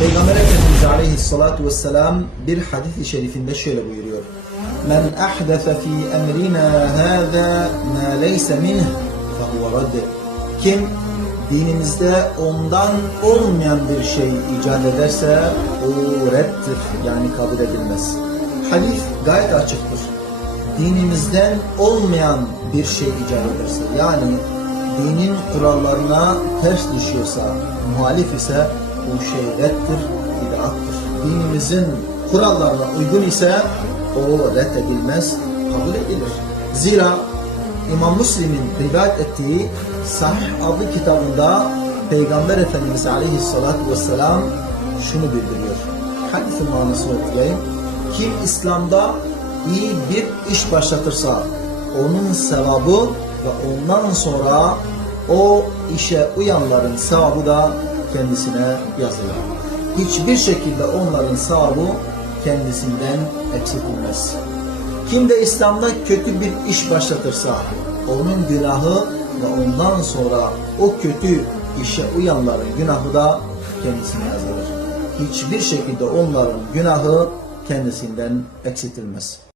Peygamber Efendimiz Aleyhisselatü Vesselam bir hadis-i şerifinde şöyle buyuruyor. Men ahdefe fi emrina hâzâ mâ leyse minh fehuve radd. Kim dinimizde ondan olmayan bir şey icat ederse o redddir yani kabul edilmez. Hadis gayet açıktır. Dinimizden olmayan bir şey icat ederse yani dinin kurallarına ters düşüyorsa, muhalif ise bu şey reddir, bid'attır. Dinimizin kurallarına uygun ise o reddedilmez, kabul edilir. Zira İmam Müslim'in rivayet ettiği Sahih adlı kitabında Peygamber Efendimiz Aleyhisselatü Vesselam şunu bildiriyor. Hadisin manasını okuyayım. Kim İslam'da iyi bir iş başlatırsa onun sevabı ve ondan sonra o işe uyanların sevabı da kendisine yazılır. Hiçbir şekilde onların sevabı kendisinden eksiltilmez. Kim de İslam'da kötü bir iş başlatırsa onun günahı ve ondan sonra o kötü işe uyanların günahı da kendisine yazılır. Hiçbir şekilde onların günahı kendisinden eksiltilmez.